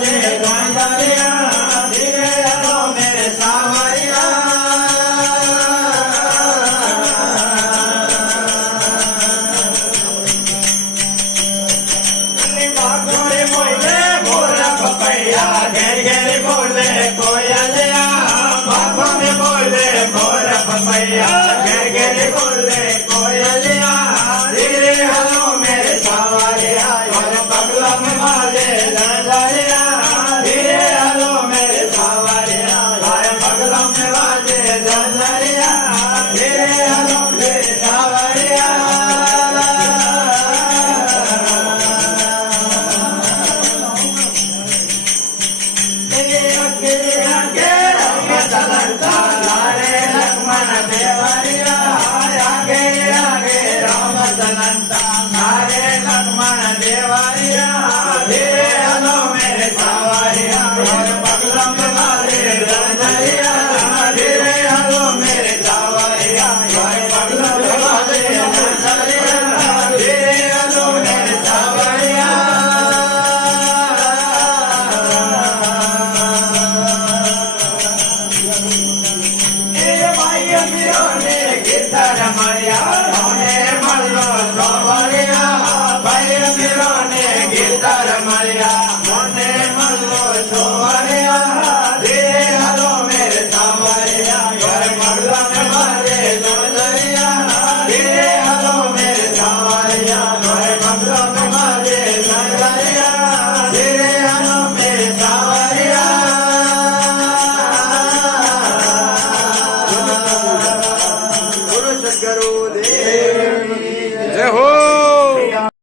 वाले गंदरिया धीरे हलो मेरे सावरिया बागोरे बोले मोरा पपैया घेर घेर बोले कोयलिया बागों में बोले मोरा पपैया घेर घेर बोले कोयलिया धीरे हलो मेरे सावरिया और पगला में वाले गंदरिया धीरे हलो मेरे सावरिया और पगला में वाले गंदरिया धीरे हलो मेरे सावरिया देवरिया आगे आगे राम सनंता नारे लक्ष्मण देवरिया धीरे हलो मेरे सावरिया और पगला में वाले गंदरिया धीरे हलो मेरे सावरिया और पगला में वाले गंदरिया धीरे हलो मेरे सावरिया रमरिया होने मल्लो सोवरिया भाई मेरा ने गीता रमरिया होने मल्लो सोवरिया धीरे हलो मेरे सावरिया मल्ला में वाले